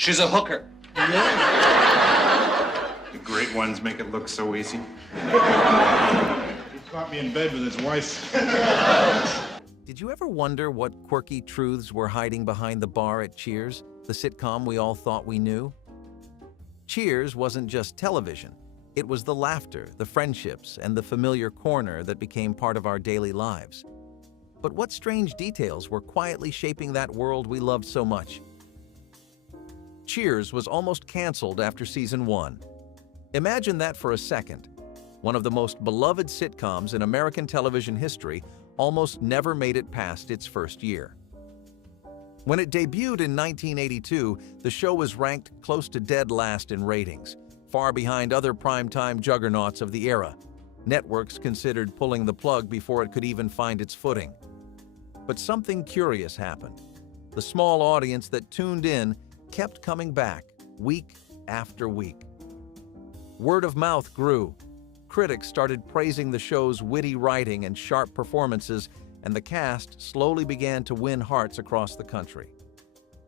She's a hooker. The great ones make it look so easy. He caught me in bed with his wife. Did you ever wonder what quirky truths were hiding behind the bar at Cheers, the sitcom we all thought we knew? Cheers wasn't just television. It was the laughter, the friendships, and the familiar corner that became part of our daily lives. But what strange details were quietly shaping that world we loved so much? Cheers was almost canceled after season 1. Imagine that for a second. One of the most beloved sitcoms in American television history almost never made it past its first year. When it debuted in 1982, the show was ranked close to dead last in ratings, far behind other primetime juggernauts of the era. Networks considered pulling the plug before it could even find its footing. But something curious happened. The small audience that tuned in kept coming back, week after week. Word of mouth grew. Critics started praising the show's witty writing and sharp performances, and the cast slowly began to win hearts across the country.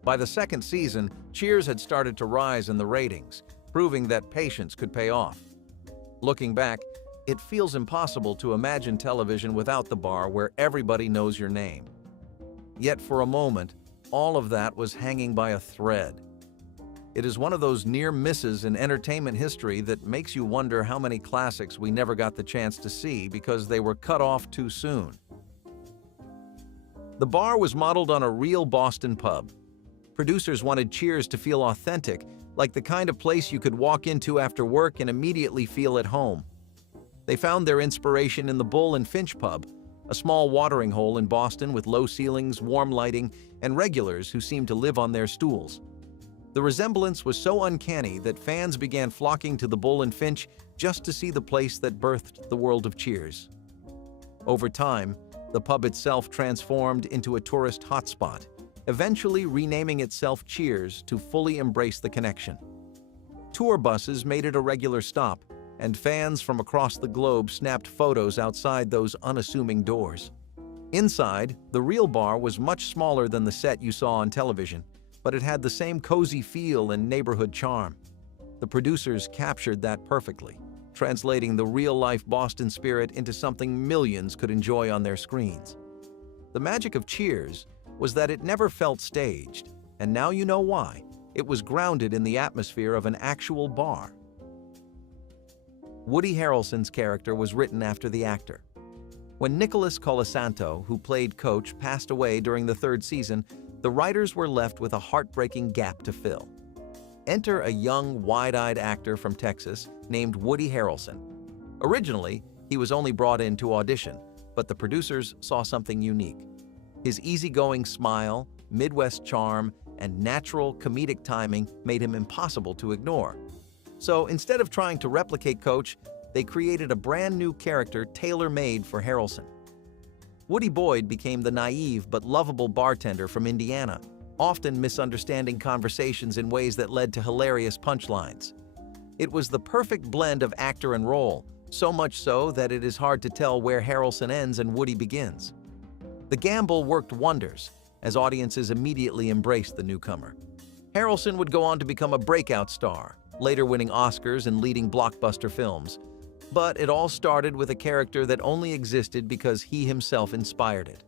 By the second season, Cheers had started to rise in the ratings, proving that patience could pay off. Looking back, it feels impossible to imagine television without the bar where everybody knows your name. Yet for a moment, all of that was hanging by a thread. It is one of those near misses in entertainment history that makes you wonder how many classics we never got the chance to see because they were cut off too soon. The bar was modeled on a real Boston pub. Producers wanted Cheers to feel authentic, like the kind of place you could walk into after work and immediately feel at home. They found their inspiration in the Bull and Finch pub, a small watering hole in Boston with low ceilings, warm lighting, and regulars who seemed to live on their stools. The resemblance was so uncanny that fans began flocking to the Bull and Finch just to see the place that birthed the world of Cheers. Over time, the pub itself transformed into a tourist hotspot, eventually renaming itself Cheers to fully embrace the connection. Tour buses made it a regular stop, and fans from across the globe snapped photos outside those unassuming doors. Inside, the real bar was much smaller than the set you saw on television, but it had the same cozy feel and neighborhood charm. The producers captured that perfectly, translating the real-life Boston spirit into something millions could enjoy on their screens. The magic of Cheers was that it never felt staged, and now you know why. It was grounded in the atmosphere of an actual bar. Woody Harrelson's character was written after the actor. When Nicholas Colasanto, who played Coach, passed away during the third season, the writers were left with a heartbreaking gap to fill. Enter a young, wide-eyed actor from Texas named Woody Harrelson. Originally, he was only brought in to audition, but the producers saw something unique. His easygoing smile, Midwest charm, and natural comedic timing made him impossible to ignore. So instead of trying to replicate Coach, they created a brand new character tailor-made for Harrelson. Woody Boyd became the naive but lovable bartender from Indiana, often misunderstanding conversations in ways that led to hilarious punchlines. It was the perfect blend of actor and role, so much so that it is hard to tell where Harrelson ends and Woody begins. The gamble worked wonders, as audiences immediately embraced the newcomer. Harrelson would go on to become a breakout star, later winning Oscars and leading blockbuster films. But it all started with a character that only existed because he himself inspired it.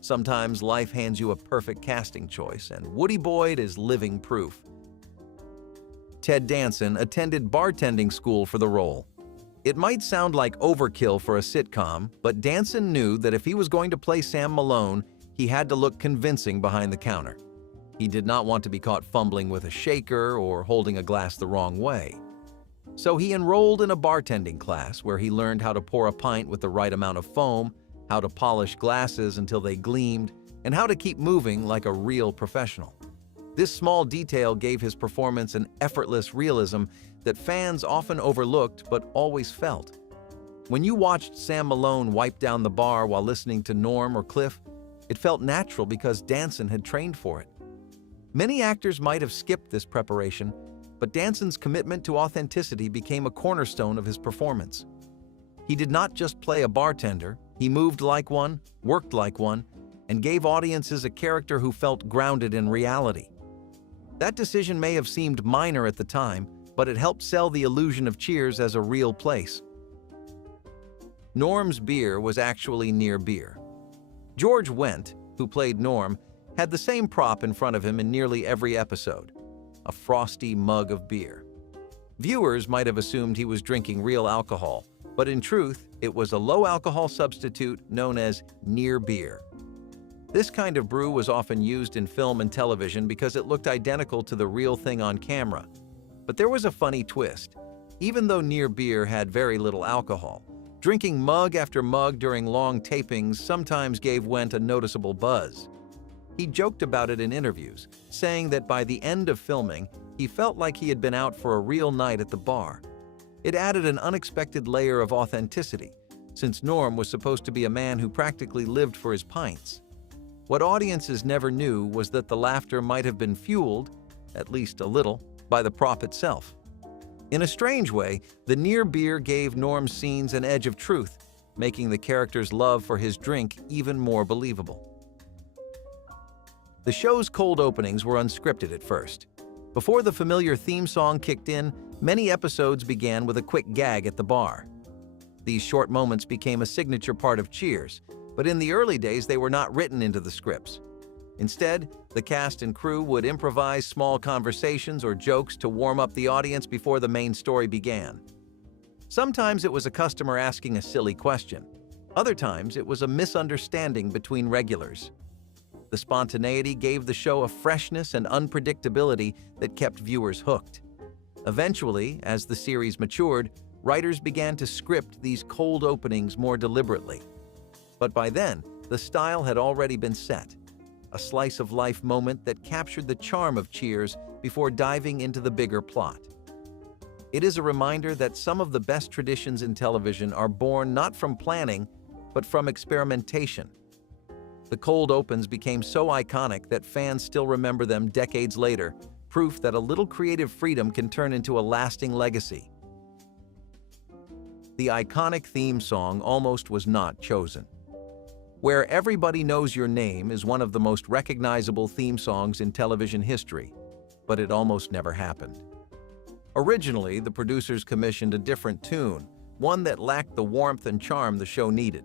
Sometimes life hands you a perfect casting choice, and Woody Boyd is living proof. Ted Danson attended bartending school for the role. It might sound like overkill for a sitcom, but Danson knew that if he was going to play Sam Malone, he had to look convincing behind the counter. He did not want to be caught fumbling with a shaker or holding a glass the wrong way. So he enrolled in a bartending class where he learned how to pour a pint with the right amount of foam, how to polish glasses until they gleamed, and how to keep moving like a real professional. This small detail gave his performance an effortless realism that fans often overlooked but always felt. When you watched Sam Malone wipe down the bar while listening to Norm or Cliff, it felt natural because Danson had trained for it. Many actors might have skipped this preparation, but Danson's commitment to authenticity became a cornerstone of his performance. He did not just play a bartender, he moved like one, worked like one, and gave audiences a character who felt grounded in reality. That decision may have seemed minor at the time, but it helped sell the illusion of Cheers as a real place. Norm's beer was actually near beer. George Wendt, who played Norm, had the same prop in front of him in nearly every episode, a frosty mug of beer. Viewers might have assumed he was drinking real alcohol, but in truth, it was a low-alcohol substitute known as near beer. This kind of brew was often used in film and television because it looked identical to the real thing on camera. But there was a funny twist. Even though near beer had very little alcohol, drinking mug after mug during long tapings sometimes gave Wendt a noticeable buzz. He joked about it in interviews, saying that by the end of filming, he felt like he had been out for a real night at the bar. It added an unexpected layer of authenticity, since Norm was supposed to be a man who practically lived for his pints. What audiences never knew was that the laughter might have been fueled, at least a little, by the prop itself. In a strange way, the near beer gave Norm's scenes an edge of truth, making the character's love for his drink even more believable. The show's cold openings were unscripted at first. Before the familiar theme song kicked in, many episodes began with a quick gag at the bar. These short moments became a signature part of Cheers, but in the early days they were not written into the scripts. Instead, the cast and crew would improvise small conversations or jokes to warm up the audience before the main story began. Sometimes it was a customer asking a silly question. Other times it was a misunderstanding between regulars. The spontaneity gave the show a freshness and unpredictability that kept viewers hooked. Eventually, as the series matured, writers began to script these cold openings more deliberately. But by then, the style had already been set. A slice-of-life moment that captured the charm of Cheers before diving into the bigger plot. It is a reminder that some of the best traditions in television are born not from planning, but from experimentation. The cold opens became so iconic that fans still remember them decades later, proof that a little creative freedom can turn into a lasting legacy. The iconic theme song almost was not chosen. Where Everybody Knows Your Name is one of the most recognizable theme songs in television history, but it almost never happened. Originally, the producers commissioned a different tune, one that lacked the warmth and charm the show needed.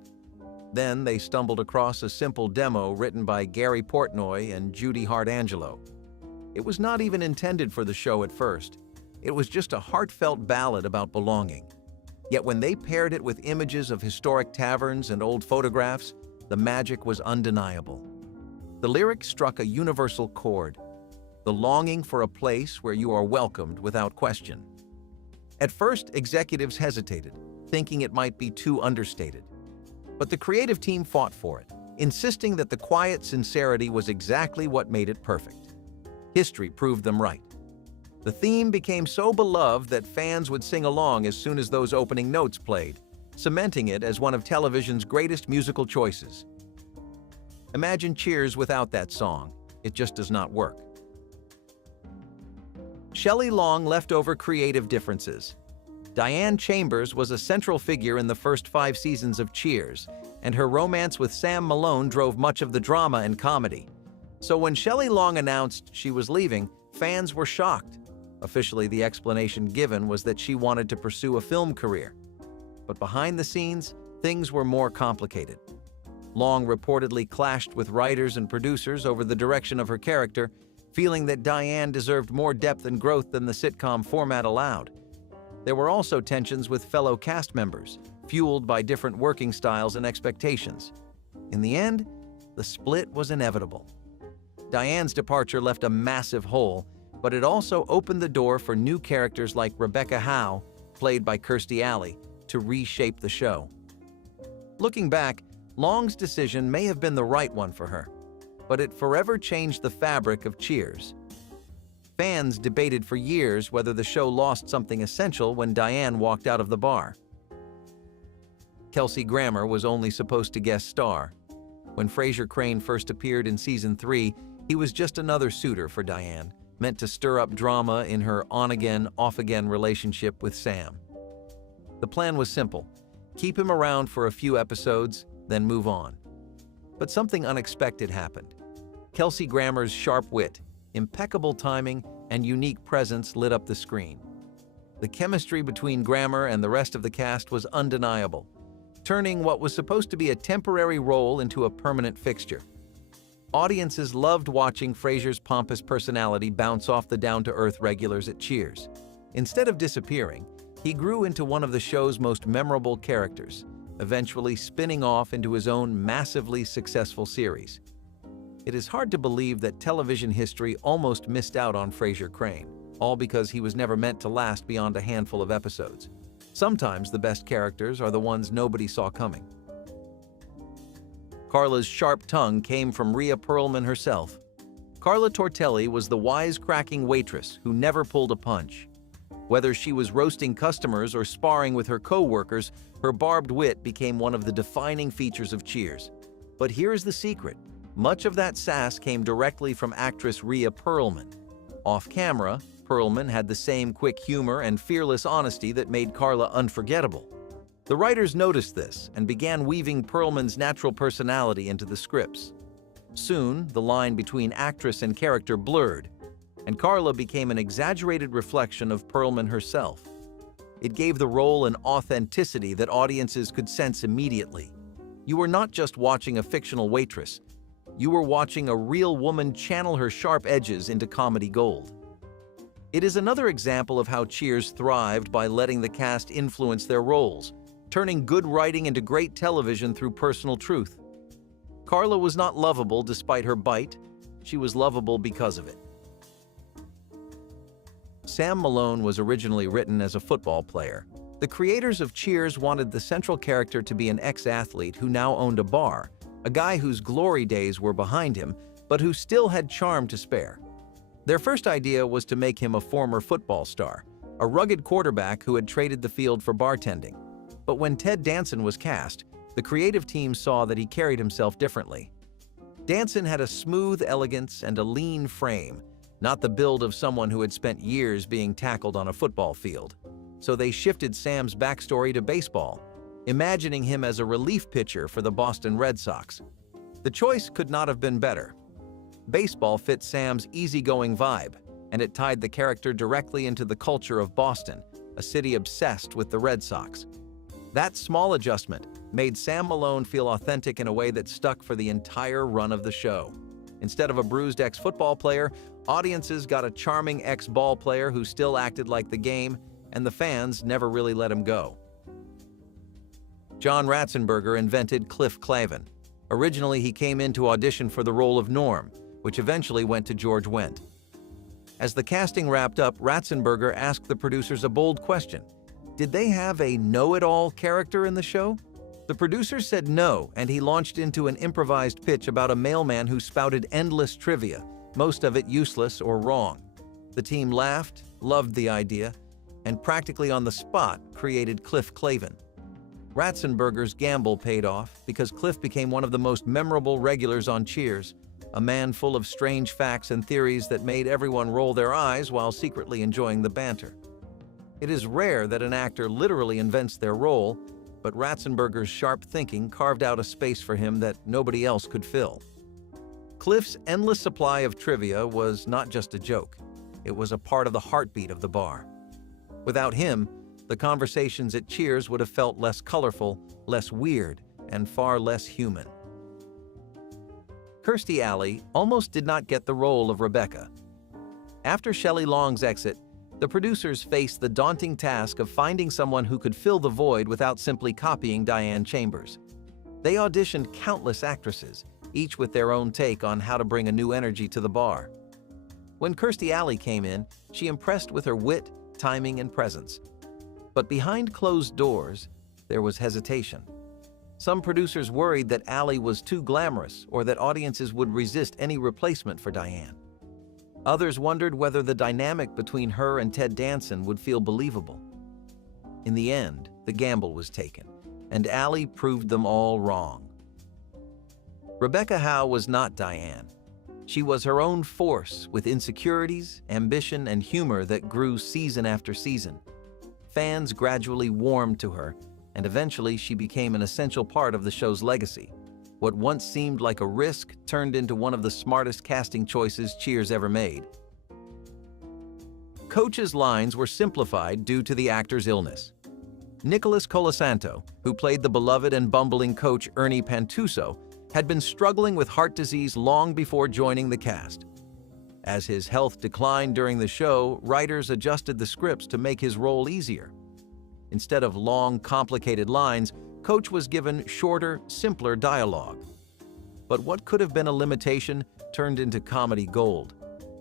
Then they stumbled across a simple demo written by Gary Portnoy and Judy Hart-Angelo. It was not even intended for the show at first. It was just a heartfelt ballad about belonging. Yet when they paired it with images of historic taverns and old photographs, the magic was undeniable. The lyrics struck a universal chord, the longing for a place where you are welcomed without question. At first, executives hesitated, thinking it might be too understated. But the creative team fought for it, insisting that the quiet sincerity was exactly what made it perfect. History proved them right. The theme became so beloved that fans would sing along as soon as those opening notes played, cementing it as one of television's greatest musical choices. Imagine Cheers without that song. It just does not work. Shelley Long left over creative differences. Diane Chambers was a central figure in the first 5 seasons of Cheers, and her romance with Sam Malone drove much of the drama and comedy. So when Shelley Long announced she was leaving, fans were shocked. Officially, the explanation given was that she wanted to pursue a film career. But behind the scenes, things were more complicated. Long reportedly clashed with writers and producers over the direction of her character, feeling that Diane deserved more depth and growth than the sitcom format allowed. There were also tensions with fellow cast members, fueled by different working styles and expectations. In the end, the split was inevitable. Diane's departure left a massive hole, but it also opened the door for new characters like Rebecca Howe, played by Kirstie Alley, to reshape the show. Looking back, Long's decision may have been the right one for her, but it forever changed the fabric of Cheers. Fans debated for years whether the show lost something essential when Diane walked out of the bar. Kelsey Grammer was only supposed to guest star. When Frasier Crane first appeared in season 3, he was just another suitor for Diane, meant to stir up drama in her on-again, off-again relationship with Sam. The plan was simple: keep him around for a few episodes, then move on. But something unexpected happened. Kelsey Grammer's sharp wit, Impeccable timing and unique presence lit up the screen. The chemistry between Grammer and the rest of the cast was undeniable, turning what was supposed to be a temporary role into a permanent fixture. Audiences loved watching Frasier's pompous personality bounce off the down-to-earth regulars at Cheers. Instead of disappearing, he grew into one of the show's most memorable characters, eventually spinning off into his own massively successful series. It is hard to believe that television history almost missed out on Frasier Crane, all because he was never meant to last beyond a handful of episodes. Sometimes the best characters are the ones nobody saw coming. Carla's sharp tongue came from Rhea Perlman herself. Carla Tortelli was the wisecracking waitress who never pulled a punch. Whether she was roasting customers or sparring with her co-workers, her barbed wit became one of the defining features of Cheers. But here's the secret. Much of that sass came directly from actress Rhea Perlman. Off-camera, Perlman had the same quick humor and fearless honesty that made Carla unforgettable. The writers noticed this and began weaving Perlman's natural personality into the scripts. Soon, the line between actress and character blurred, and Carla became an exaggerated reflection of Perlman herself. It gave the role an authenticity that audiences could sense immediately. You were not just watching a fictional waitress, you were watching a real woman channel her sharp edges into comedy gold. It is another example of how Cheers thrived by letting the cast influence their roles, turning good writing into great television through personal truth. Carla was not lovable despite her bite, she was lovable because of it. Sam Malone was originally written as a football player. The creators of Cheers wanted the central character to be an ex-athlete who now owned a bar, a guy whose glory days were behind him, but who still had charm to spare. Their first idea was to make him a former football star, a rugged quarterback who had traded the field for bartending. But when Ted Danson was cast, the creative team saw that he carried himself differently. Danson had a smooth elegance and a lean frame, not the build of someone who had spent years being tackled on a football field. So they shifted Sam's backstory to baseball, imagining him as a relief pitcher for the Boston Red Sox. The choice could not have been better. Baseball fit Sam's easygoing vibe, and it tied the character directly into the culture of Boston, a city obsessed with the Red Sox. That small adjustment made Sam Malone feel authentic in a way that stuck for the entire run of the show. Instead of a bruised ex-football player, audiences got a charming ex-ball player who still acted like the game, and the fans never really let him go. John Ratzenberger invented Cliff Clavin. Originally, he came in to audition for the role of Norm, which eventually went to George Wendt. As the casting wrapped up, Ratzenberger asked the producers a bold question. Did they have a know-it-all character in the show? The producers said no, and he launched into an improvised pitch about a mailman who spouted endless trivia, most of it useless or wrong. The team laughed, loved the idea, and practically on the spot created Cliff Clavin. Ratzenberger's gamble paid off because Cliff became one of the most memorable regulars on Cheers, a man full of strange facts and theories that made everyone roll their eyes while secretly enjoying the banter. It is rare that an actor literally invents their role, but Ratzenberger's sharp thinking carved out a space for him that nobody else could fill. Cliff's endless supply of trivia was not just a joke. It was a part of the heartbeat of the bar. Without him, the conversations at Cheers would have felt less colorful, less weird, and far less human. Kirstie Alley almost did not get the role of Rebecca. After Shelley Long's exit, the producers faced the daunting task of finding someone who could fill the void without simply copying Diane Chambers. They auditioned countless actresses, each with their own take on how to bring a new energy to the bar. When Kirstie Alley came in, she impressed with her wit, timing, and presence. But behind closed doors, there was hesitation. Some producers worried that Alley was too glamorous or that audiences would resist any replacement for Diane. Others wondered whether the dynamic between her and Ted Danson would feel believable. In the end, the gamble was taken, and Alley proved them all wrong. Rebecca Howe was not Diane. She was her own force with insecurities, ambition, and humor that grew season after season. Fans gradually warmed to her, and eventually she became an essential part of the show's legacy. What once seemed like a risk turned into one of the smartest casting choices Cheers ever made. Coach's lines were simplified due to the actor's illness. Nicholas Colasanto, who played the beloved and bumbling coach Ernie Pantuso, had been struggling with heart disease long before joining the cast. As his health declined during the show, writers adjusted the scripts to make his role easier. Instead of long, complicated lines, Coach was given shorter, simpler dialogue. But what could have been a limitation turned into comedy gold.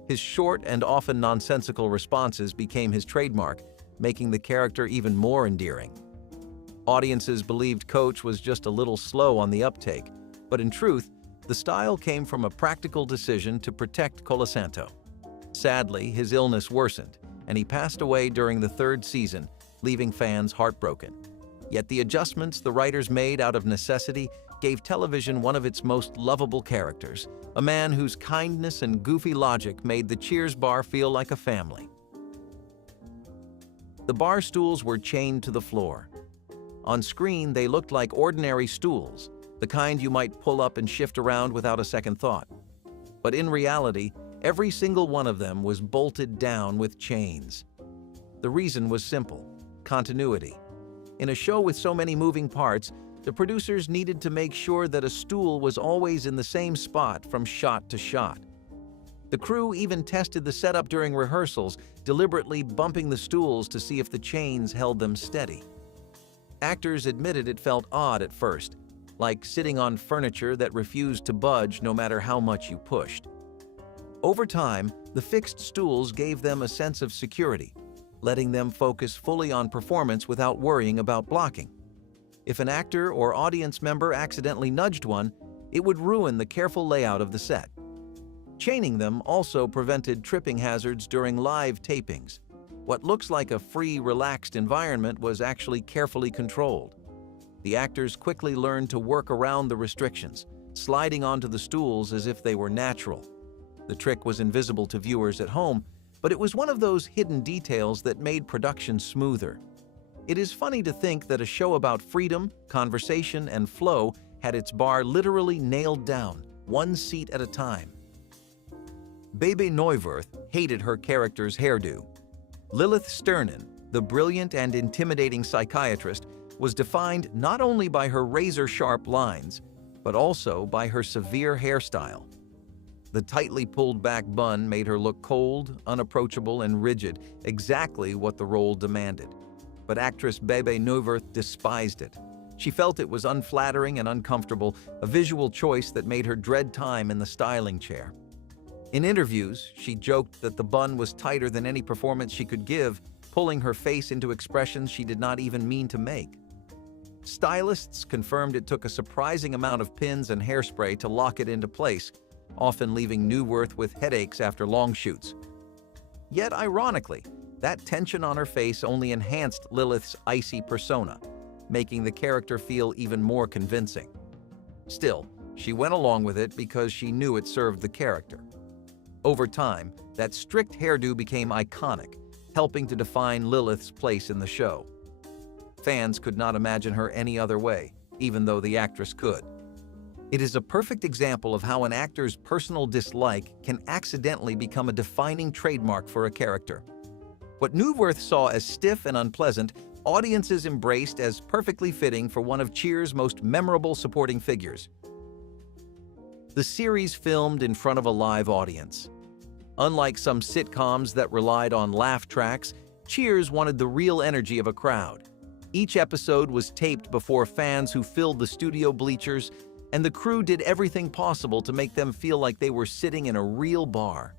His short and often nonsensical responses became his trademark, making the character even more endearing. Audiences believed Coach was just a little slow on the uptake, but in truth, the style came from a practical decision to protect Colasanto. Sadly, his illness worsened, and he passed away during the third season, leaving fans heartbroken. Yet the adjustments the writers made out of necessity gave television one of its most lovable characters, a man whose kindness and goofy logic made the Cheers bar feel like a family. The bar stools were chained to the floor. On screen, they looked like ordinary stools, the kind you might pull up and shift around without a second thought. But in reality, every single one of them was bolted down with chains. The reason was simple: continuity. In a show with so many moving parts, the producers needed to make sure that a stool was always in the same spot from shot to shot. The crew even tested the setup during rehearsals, deliberately bumping the stools to see if the chains held them steady. Actors admitted it felt odd at first, like sitting on furniture that refused to budge no matter how much you pushed. Over time, the fixed stools gave them a sense of security, letting them focus fully on performance without worrying about blocking. If an actor or audience member accidentally nudged one, it would ruin the careful layout of the set. Chaining them also prevented tripping hazards during live tapings. What looks like a free, relaxed environment was actually carefully controlled. The actors quickly learned to work around the restrictions, sliding onto the stools as if they were natural. The trick was invisible to viewers at home, but it was one of those hidden details that made production smoother. It is funny to think that a show about freedom, conversation, and flow had its bar literally nailed down, one seat at a time. Bebe Neuwirth hated her character's hairdo. Lilith Sternin, the brilliant and intimidating psychiatrist, was defined not only by her razor-sharp lines, but also by her severe hairstyle. The tightly pulled-back bun made her look cold, unapproachable, and rigid, exactly what the role demanded. But actress Bebe Neuwirth despised it. She felt it was unflattering and uncomfortable, a visual choice that made her dread time in the styling chair. In interviews, she joked that the bun was tighter than any performance she could give, pulling her face into expressions she did not even mean to make. Stylists confirmed it took a surprising amount of pins and hairspray to lock it into place, often leaving Neuwirth with headaches after long shoots. Yet, ironically, that tension on her face only enhanced Lilith's icy persona, making the character feel even more convincing. Still, she went along with it because she knew it served the character. Over time, that strict hairdo became iconic, helping to define Lilith's place in the show. Fans could not imagine her any other way, even though the actress could. It is a perfect example of how an actor's personal dislike can accidentally become a defining trademark for a character. What Neuwirth saw as stiff and unpleasant, audiences embraced as perfectly fitting for one of Cheers' most memorable supporting figures. The series filmed in front of a live audience. Unlike some sitcoms that relied on laugh tracks, Cheers wanted the real energy of a crowd. Each episode was taped before fans who filled the studio bleachers, and the crew did everything possible to make them feel like they were sitting in a real bar.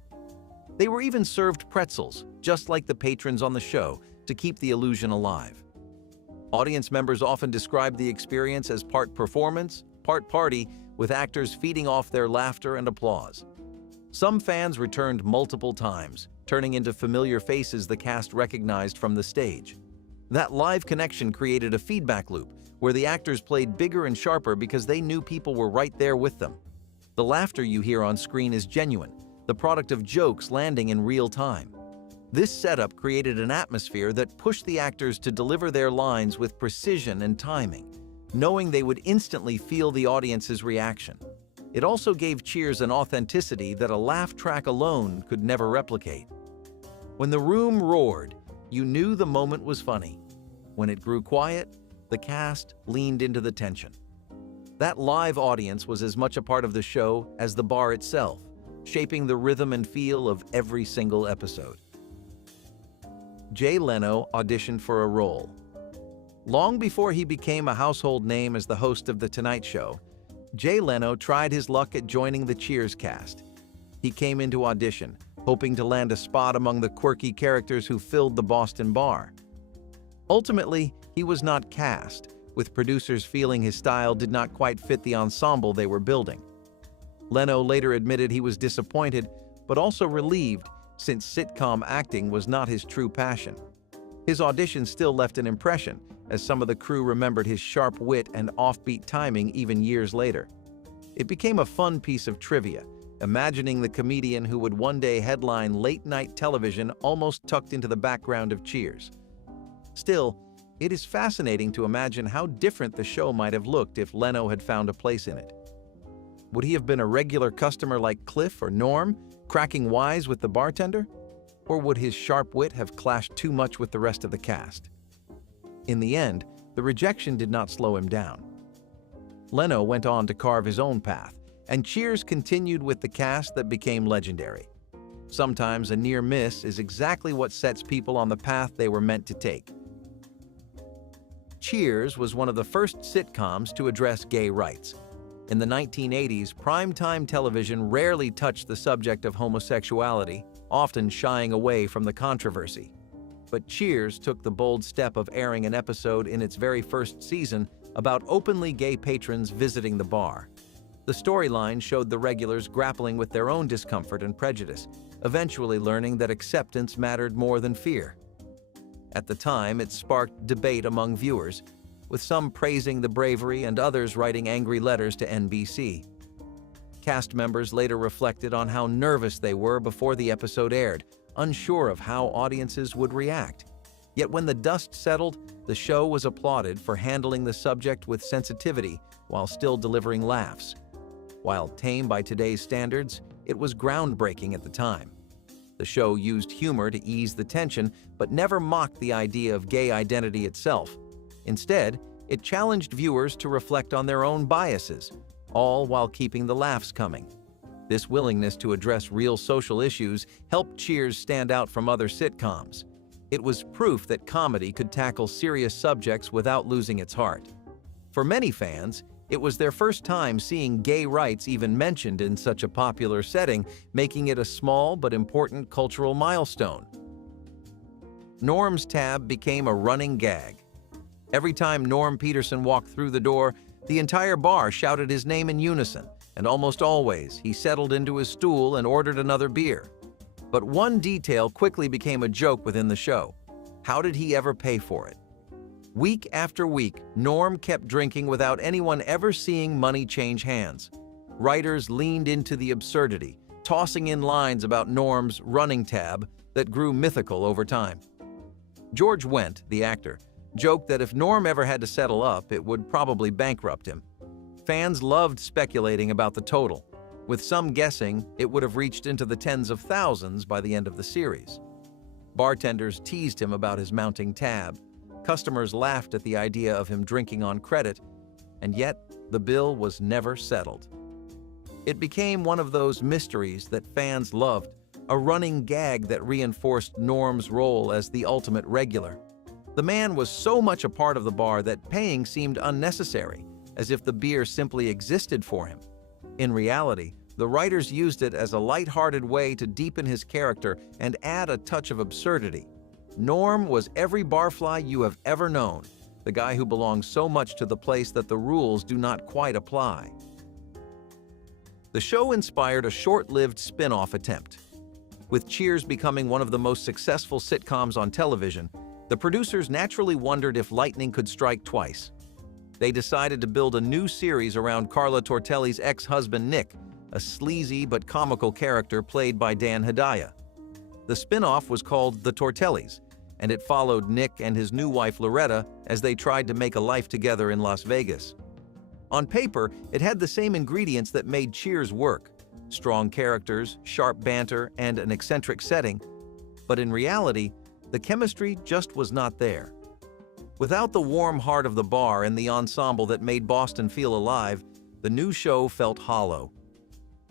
They were even served pretzels, just like the patrons on the show, to keep the illusion alive. Audience members often described the experience as part performance, part party, with actors feeding off their laughter and applause. Some fans returned multiple times, turning into familiar faces the cast recognized from the stage. That live connection created a feedback loop, where the actors played bigger and sharper because they knew people were right there with them. The laughter you hear on screen is genuine, the product of jokes landing in real time. This setup created an atmosphere that pushed the actors to deliver their lines with precision and timing, knowing they would instantly feel the audience's reaction. It also gave Cheers an authenticity that a laugh track alone could never replicate. When the room roared, you knew the moment was funny. When it grew quiet, the cast leaned into the tension. That live audience was as much a part of the show as the bar itself, shaping the rhythm and feel of every single episode. Jay Leno auditioned for a role. Long before he became a household name as the host of The Tonight Show, Jay Leno tried his luck at joining the Cheers cast. He came into audition, hoping to land a spot among the quirky characters who filled the Boston bar. Ultimately, he was not cast, with producers feeling his style did not quite fit the ensemble they were building. Leno later admitted he was disappointed, but also relieved, since sitcom acting was not his true passion. His audition still left an impression, as some of the crew remembered his sharp wit and offbeat timing even years later. It became a fun piece of trivia, imagining the comedian who would one day headline late-night television almost tucked into the background of Cheers. Still, it is fascinating to imagine how different the show might have looked if Leno had found a place in it. Would he have been a regular customer like Cliff or Norm, cracking wise with the bartender? Or would his sharp wit have clashed too much with the rest of the cast? In the end, the rejection did not slow him down. Leno went on to carve his own path, and Cheers continued with the cast that became legendary. Sometimes a near miss is exactly what sets people on the path they were meant to take. Cheers was one of the first sitcoms to address gay rights. In the 1980s, primetime television rarely touched the subject of homosexuality, often shying away from the controversy. But Cheers took the bold step of airing an episode in its very first season about openly gay patrons visiting the bar. The storyline showed the regulars grappling with their own discomfort and prejudice, eventually learning that acceptance mattered more than fear. At the time, it sparked debate among viewers, with some praising the bravery and others writing angry letters to NBC. Cast members later reflected on how nervous they were before the episode aired, unsure of how audiences would react. Yet when the dust settled, the show was applauded for handling the subject with sensitivity while still delivering laughs. While tame by today's standards, it was groundbreaking at the time. The show used humor to ease the tension, but never mocked the idea of gay identity itself. Instead, it challenged viewers to reflect on their own biases, all while keeping the laughs coming. This willingness to address real social issues helped Cheers stand out from other sitcoms. It was proof that comedy could tackle serious subjects without losing its heart. For many fans, it was their first time seeing gay rights even mentioned in such a popular setting, making it a small but important cultural milestone. Norm's tab became a running gag. Every time Norm Peterson walked through the door, the entire bar shouted his name in unison, and almost always he settled into his stool and ordered another beer. But one detail quickly became a joke within the show. How did he ever pay for it? Week after week, Norm kept drinking without anyone ever seeing money change hands. Writers leaned into the absurdity, tossing in lines about Norm's running tab that grew mythical over time. George Wendt, the actor, joked that if Norm ever had to settle up, it would probably bankrupt him. Fans loved speculating about the total, with some guessing it would have reached into the tens of thousands by the end of the series. Bartenders teased him about his mounting tab. Customers laughed at the idea of him drinking on credit, and yet the bill was never settled. It became one of those mysteries that fans loved, a running gag that reinforced Norm's role as the ultimate regular. The man was so much a part of the bar that paying seemed unnecessary, as if the beer simply existed for him. In reality, the writers used it as a light-hearted way to deepen his character and add a touch of absurdity. Norm was every barfly you have ever known, the guy who belongs so much to the place that the rules do not quite apply. The show inspired a short-lived spin-off attempt. With Cheers becoming one of the most successful sitcoms on television, the producers naturally wondered if lightning could strike twice. They decided to build a new series around Carla Tortelli's ex-husband Nick, a sleazy but comical character played by Dan Hedaya. The spin-off was called The Tortellis, and it followed Nick and his new wife Loretta as they tried to make a life together in Las Vegas. On paper, it had the same ingredients that made Cheers work: strong characters, sharp banter, and an eccentric setting. But in reality, the chemistry just was not there. Without the warm heart of the bar and the ensemble that made Boston feel alive, the new show felt hollow.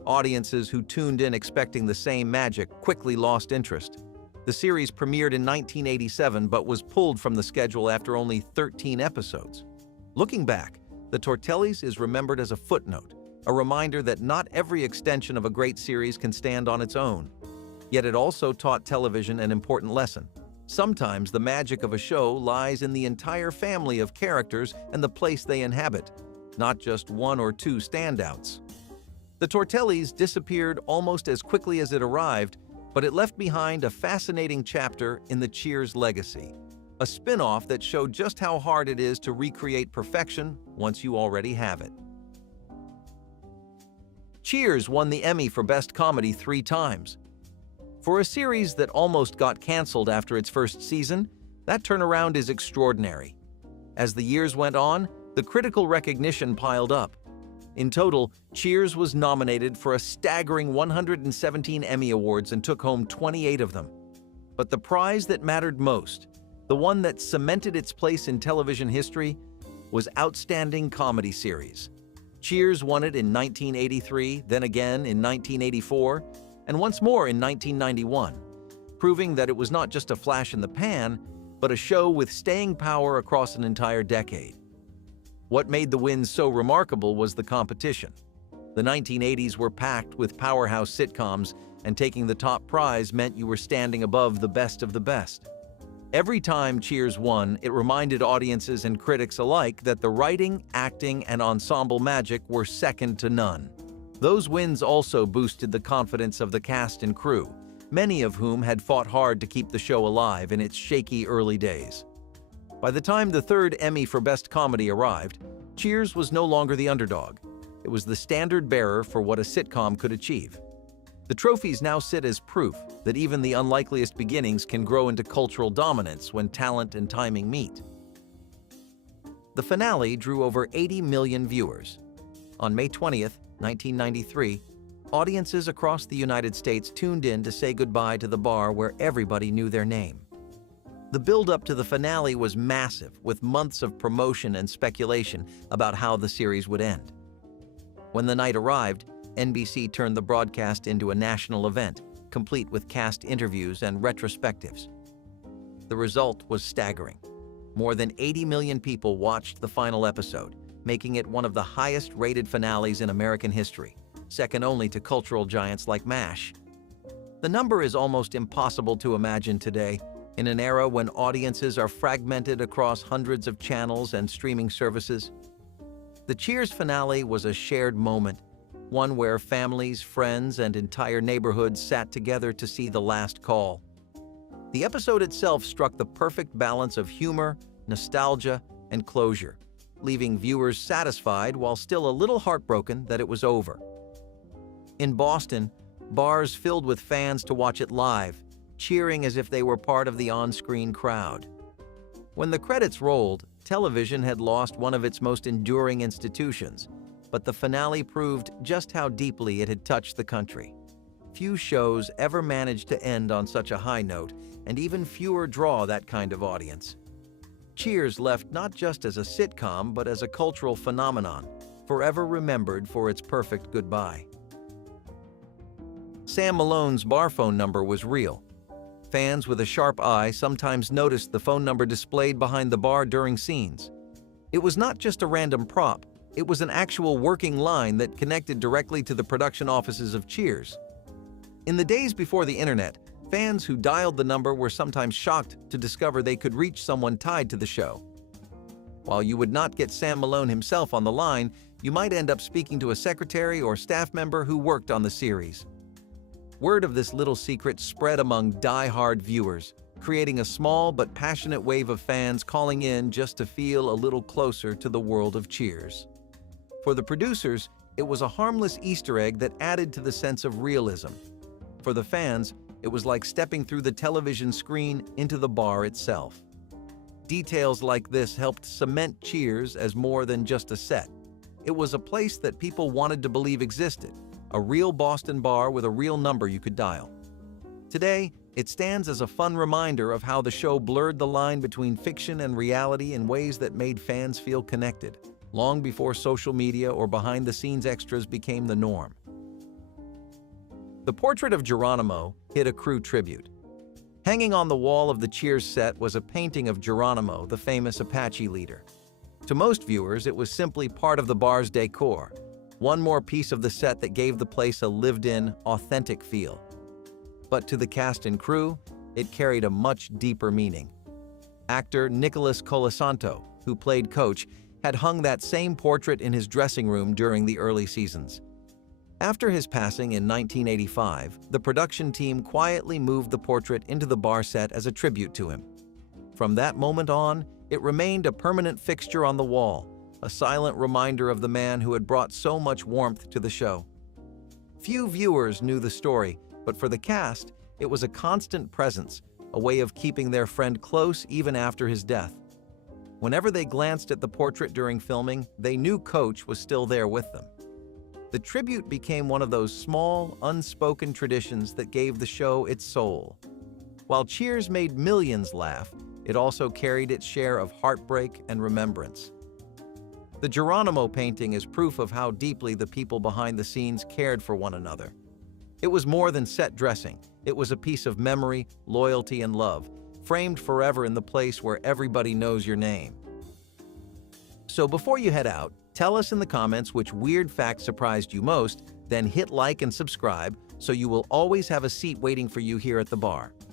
Audiences who tuned in expecting the same magic quickly lost interest. The series premiered in 1987 but was pulled from the schedule after only 13 episodes. Looking back, The Tortellis is remembered as a footnote, a reminder that not every extension of a great series can stand on its own. Yet it also taught television an important lesson. Sometimes the magic of a show lies in the entire family of characters and the place they inhabit, not just one or two standouts. The Tortellis disappeared almost as quickly as it arrived, but it left behind a fascinating chapter in the Cheers legacy, a spin-off that showed just how hard it is to recreate perfection once you already have it. Cheers won the Emmy for Best Comedy 3 times. For a series that almost got canceled after its first season, that turnaround is extraordinary. As the years went on, the critical recognition piled up. In total, Cheers was nominated for a staggering 117 Emmy Awards and took home 28 of them. But the prize that mattered most, the one that cemented its place in television history, was Outstanding Comedy Series. Cheers won it in 1983, then again in 1984, and once more in 1991, proving that it was not just a flash in the pan, but a show with staying power across an entire decade. What made the win so remarkable was the competition. The 1980s were packed with powerhouse sitcoms, and taking the top prize meant you were standing above the best of the best. Every time Cheers won, it reminded audiences and critics alike that the writing, acting, and ensemble magic were second to none. Those wins also boosted the confidence of the cast and crew, many of whom had fought hard to keep the show alive in its shaky early days. By the time the third Emmy for Best Comedy arrived, Cheers was no longer the underdog. It was the standard bearer for what a sitcom could achieve. The trophies now sit as proof that even the unlikeliest beginnings can grow into cultural dominance when talent and timing meet. The finale drew over 80 million viewers. On May 20th, 1993, audiences across the United States tuned in to say goodbye to the bar where everybody knew their name. The build-up to the finale was massive, with months of promotion and speculation about how the series would end. When the night arrived, NBC turned the broadcast into a national event, complete with cast interviews and retrospectives. The result was staggering. More than 80 million people watched the final episode, making it one of the highest-rated finales in American history, second only to cultural giants like MASH. The number is almost impossible to imagine today, in an era when audiences are fragmented across hundreds of channels and streaming services. The Cheers finale was a shared moment, one where families, friends, and entire neighborhoods sat together to see the last call. The episode itself struck the perfect balance of humor, nostalgia, and closure, leaving viewers satisfied while still a little heartbroken that it was over. In Boston, bars filled with fans to watch it live, cheering as if they were part of the on-screen crowd. When the credits rolled, television had lost one of its most enduring institutions, but the finale proved just how deeply it had touched the country. Few shows ever managed to end on such a high note, and even fewer draw that kind of audience. Cheers left not just as a sitcom, but as a cultural phenomenon, forever remembered for its perfect goodbye. Sam Malone's bar phone number was real. Fans with a sharp eye sometimes noticed the phone number displayed behind the bar during scenes. It was not just a random prop, it was an actual working line that connected directly to the production offices of Cheers. In the days before the internet, fans who dialed the number were sometimes shocked to discover they could reach someone tied to the show. While you would not get Sam Malone himself on the line, you might end up speaking to a secretary or staff member who worked on the series. Word of this little secret spread among die-hard viewers, creating a small but passionate wave of fans calling in just to feel a little closer to the world of Cheers. For the producers, it was a harmless Easter egg that added to the sense of realism. For the fans, It was like stepping through the television screen into the bar itself. Details like this helped cement Cheers as more than just a set. It was a place that people wanted to believe existed, a real Boston bar with a real number you could dial. Today, it stands as a fun reminder of how the show blurred the line between fiction and reality in ways that made fans feel connected, long before social media or behind-the-scenes extras became the norm. The portrait of Geronimo hit a crew tribute. Hanging on the wall of the Cheers set was a painting of Geronimo, the famous Apache leader. To most viewers, it was simply part of the bar's decor, one more piece of the set that gave the place a lived-in, authentic feel. But to the cast and crew, it carried a much deeper meaning. Actor Nicholas Colasanto, who played Coach, had hung that same portrait in his dressing room during the early seasons. After his passing in 1985, the production team quietly moved the portrait into the bar set as a tribute to him. From that moment on, it remained a permanent fixture on the wall, a silent reminder of the man who had brought so much warmth to the show. Few viewers knew the story, but for the cast, it was a constant presence, a way of keeping their friend close even after his death. Whenever they glanced at the portrait during filming, they knew Coach was still there with them. The tribute became one of those small, unspoken traditions that gave the show its soul. While Cheers made millions laugh, it also carried its share of heartbreak and remembrance. The Geronimo painting is proof of how deeply the people behind the scenes cared for one another. It was more than set dressing. It was a piece of memory, loyalty, and love, framed forever in the place where everybody knows your name. So before you head out, tell us in the comments which weird fact surprised you most, then hit like and subscribe so you will always have a seat waiting for you here at the bar.